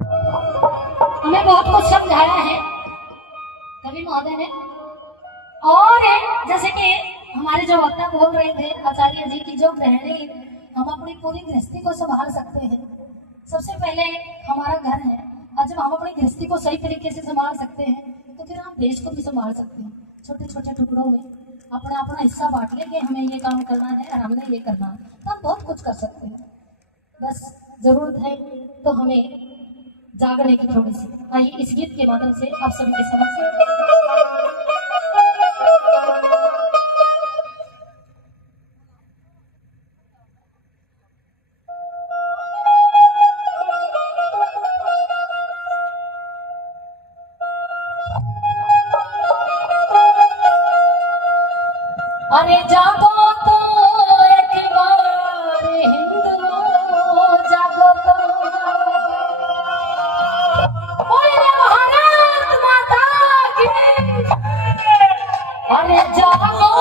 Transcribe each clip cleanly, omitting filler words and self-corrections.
हमें बहुत कुछ समझाया है कवि महोदय ने। और जैसे कि हमारे जो वक्ता बोल रहे थे आचार्य जी की जो गृहिणी हम अपनी पूरी गृहस्थी को संभाल सकते हैं। सबसे पहले हमारा घर है, और जब हम अपनी गृहस्थी को सही तरीके से संभाल सकते हैं तो फिर हम देश को भी संभाल सकते हैं। छोटे छोटे टुकड़ों में अपना अपना हिस्सा बांट ले कि हमें ये काम करना है और हमने ये करना है, तो हम बहुत कुछ कर सकते हैं। बस जरूरत है तो हमें जागने की थोड़ी सी। आइए इस गीत के माध्यम से आप सभी के समझ अरे जागो तो एक बार हिंदुओं जागो तो बोले भारत माता की। अरे जागो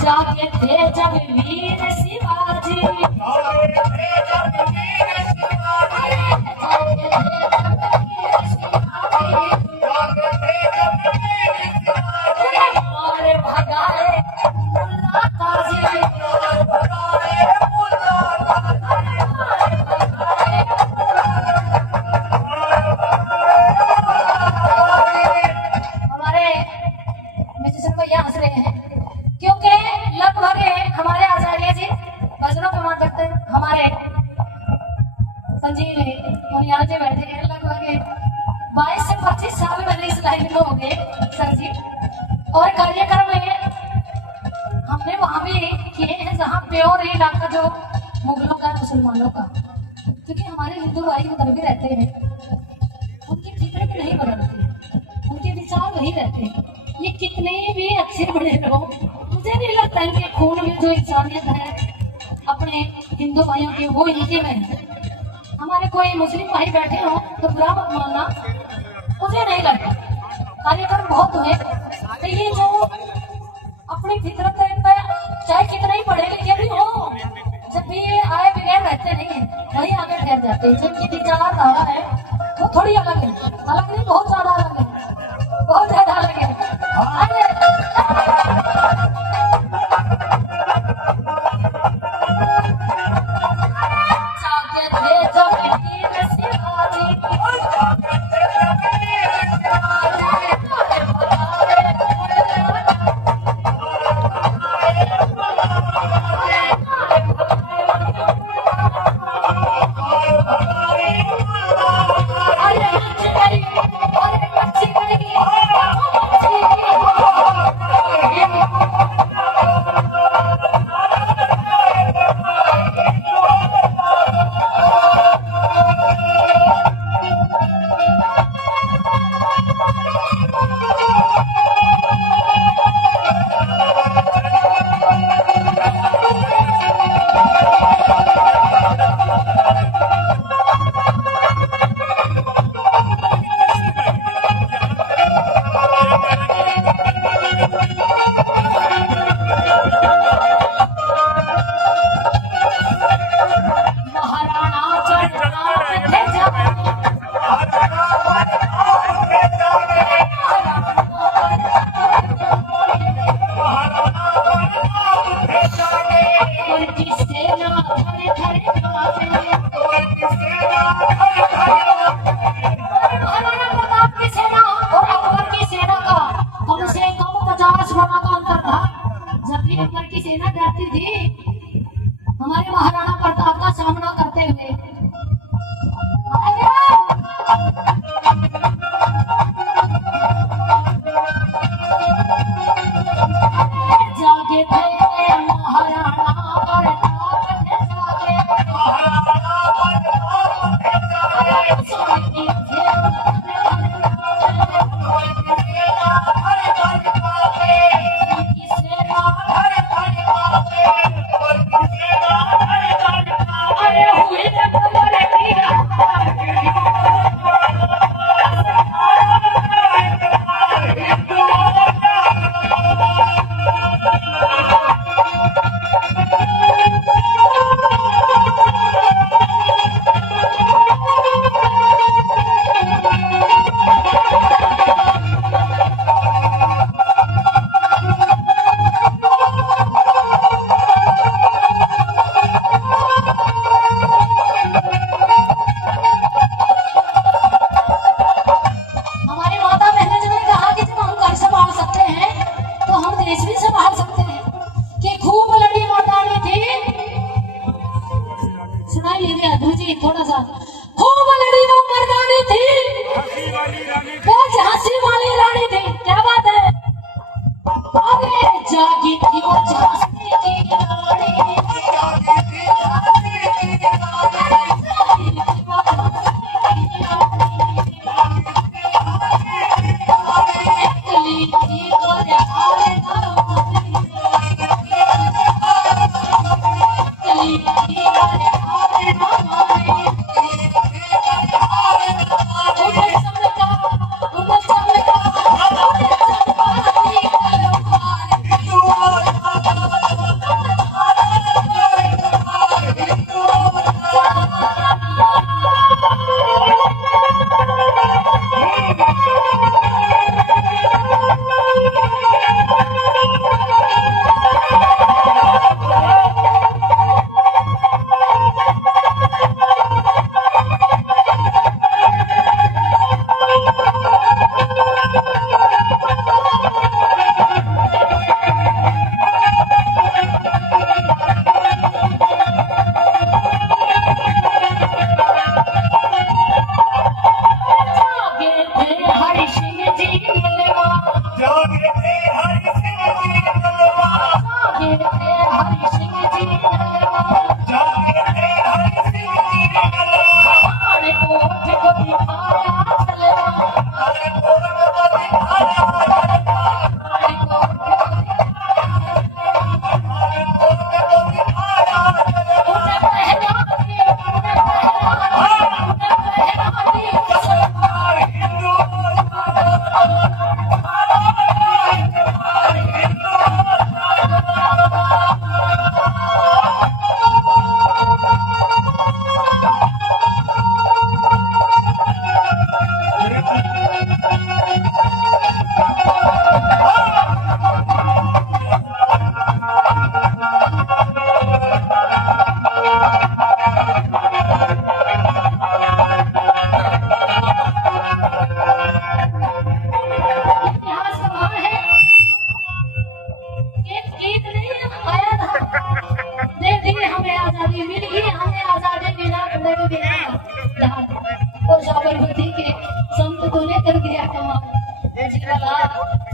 जागे थे जब वीर शिवाजी, और भगाए मुल्ला काजी। हमारे म्यूजिशियन को यहाँ हंस रहे हैं क्योंकि लगभग हमारे आचार्य जी भजनों पे मान करते हैं। हमारे संजीव मुनियाल जी बैठे हैं, लगभग 22 से 25 साल पहले इस लाइन में हो गए सर जी। और कार्यक्रम में हमने वहां भी किए हैं जहाँ प्योर इलाका जो मुगलों का मुसलमानों का, क्योंकि हमारे हिंदू भाई उधर भी रहते हैं, उनकी फिक्र भी नहीं बदलती, उनके विचार वही रहते हैं। ये कितने भी अच्छे बड़े लोग, मुझे नहीं लगता इनके खून में जो इंसानियत है अपने हिंदू भाइयों की वो इनके में है। हमारे कोई मुस्लिम भाई बैठे हो तो बुरा मत मानना, मुझे नहीं लगता। कार्यक्रम बहुत हुए तो ये जो अपनी फितरत है इनका, चाहे कितना ही पढ़े लिखे भी हो, जब भी ये आए बगैर रहते नहीं है, वही आगे ठहर जाते हैं। जिनकी विचारधारा है वो थोड़ी अलग है, अलग नहीं बहुत ज्यादा अलग है, बहुत ज्यादा अलग है।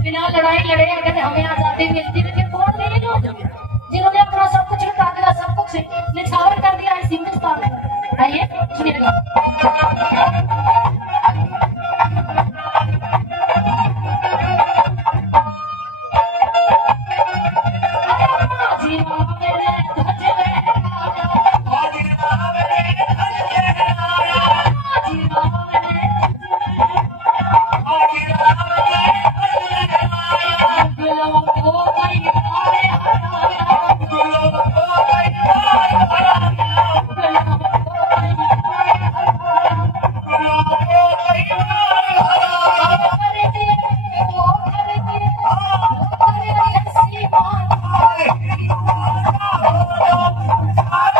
बिना लड़ाई लड़े अगर हमें आजादी मिलती तो फिर कौन नहीं जो जिन्होंने अपना सब कुछ लुटा दिया, सब कुछ निछावर कर दिया इस हिंदुस्तान में। आइए सुनिएगा। Ah!